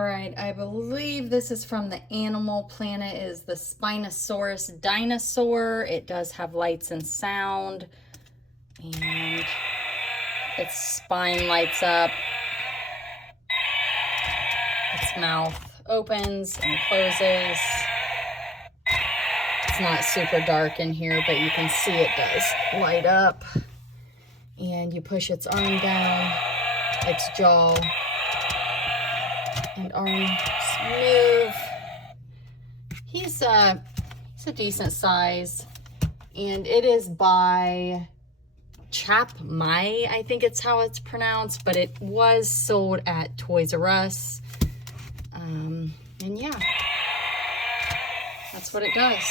All right, I believe this is from the Animal Planet. It is the Spinosaurus Dinosaur. It does have lights and sound, and its spine lights up. Its mouth opens and closes. It's not super dark in here, but you can see it does light up. And you push its arm down, its jaw, and arms move. He's a decent size, and it is by Chap, I think it's how it's pronounced, but it was sold at Toys R Us. And yeah, that's what it does.